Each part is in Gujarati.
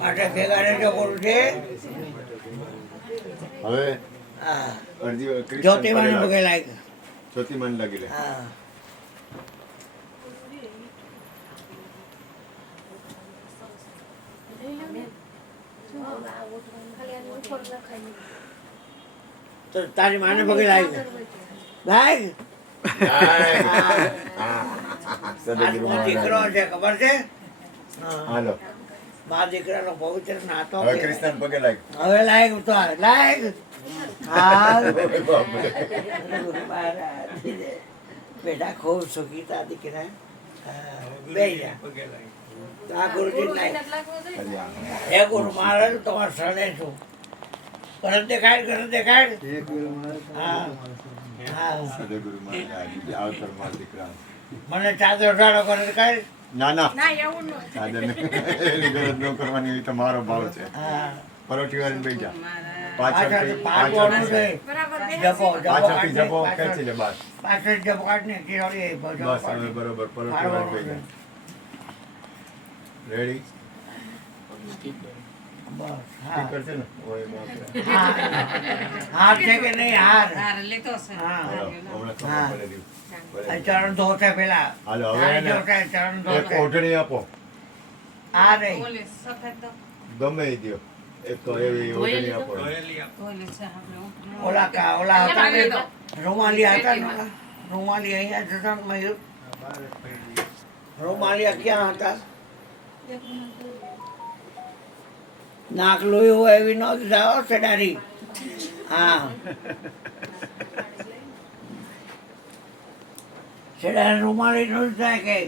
માટે ભેગાને જો બોલું છે હવે હા અરજી કૃષ્ણ જ્યોતિમાને પગે પગે લાગ. લાગ જ્યોતિમાન લાગી લે. હા તો તારી માને પગે લાગ લાગ સદગુરુ આજનો દીકરો મહારાજ. છે ખબર છે હા હાલો મા દીકરાનો પવિત્ર નાતો હવે કૃષ્ણ પગે લાગ. હવે લાગ તો લાગ હા બાપરે. ગુરુ મહારાજ બેટા ખૂબ સુખી તા દીકરા હા, બેહી જા આ ગુરુજી લાગ હરી આમ. હે ગુરુ મહારાજ તમારા શરણે છું કરત દેખાડ હા હા સદગુરુ મહારાજ આવતર માર દીકરા. મને ચાદર ઉઠાડો કરત દેખાડ ના ના ના એવું ન સાદર ને એની ગરજ ન કરવાની એ તો મારો ભાવ છે. હા પરોઠી વાળીને બેસી જા. પાછળથી પાછળથી પાડવાનું છે બરાબર જપો પાછળથી જપો ખેંચી લે બસ. પાછળ જપો કાઢ ને કિરોડી બસ હવે બરોબર પરોઠી વાળીને બેસી જા. રેડી બસ હા સ્પીકર છે ને ઓય બાપરે. હાર છે કે નહીં હાર હાર લેતો છે હા હાલો, હમણાં ખબર હા. પડે રહ્યું. આ ચરણ ધોશે પેલા હાલો, હવે નાહી એને ધોશે, ચરણ એક ધોશે ઓઢણી આપો આ નહીં ઓલે સફેદ તો ગમે એ દ્યો. એક તો એવી ઓઢણી આપો. ઓલે છે આપણે ઓલા હતા ને રૂમાલી હતા ને ઓલા? રૂમાલી અહીંયા જ હતા ને મયુર રૂમાલિયા ક્યાં હતા નાક લોહી હોય એવી ન જાઓ સેડારી હા સેડારી રૂમાલી નું જ થાય કે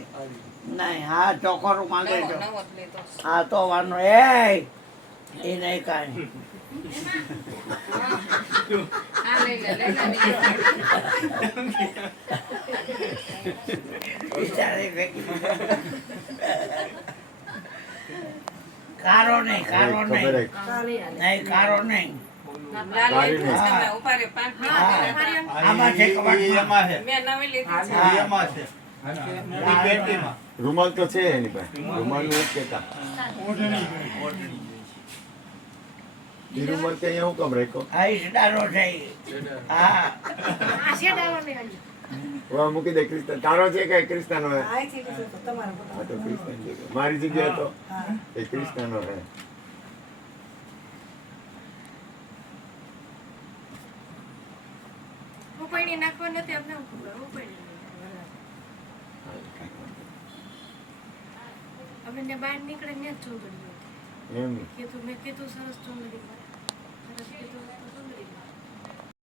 નહીં હા ચોખ્ખો રૂમાલ દેજો નવો જ લેતો છે હા તો વાનો એ નહીં કાંઈ આ લઈ લે બિચારી ફેંકી દીધો. કારો નહીં કારો ખબર નહીં હે. નહીં કારો નહીં લાલી તમે ઉપારે 5 હા. મિનિટ આમાં છે કબાટમાં. મેં નવી લીધી છે હા. રૂમાલ તો છે એની પાસે. રૂમાલ નું જ કહેતા. ઈ રૂમાલ તે અહીંયા હું કામ રાખ્યો? હા, ઈ સડાનો છે ઈ. હા હવે મૂકી દે ક્રિસ્તા. તારો છે કે ક્રિસ્તાનો હે? હા તો ક્રિસ્તાન છે. મારી જગ્યાએ તો એ ક્રિસ્તાનો હે. ઉપાડી નાખવા નથી આપણે ઉપાડી અમે ને બહાર નીકળે ને જ ચોંદડી એમ કીધું મેં કીધું સરસ ચોંદડી સરસ કીધું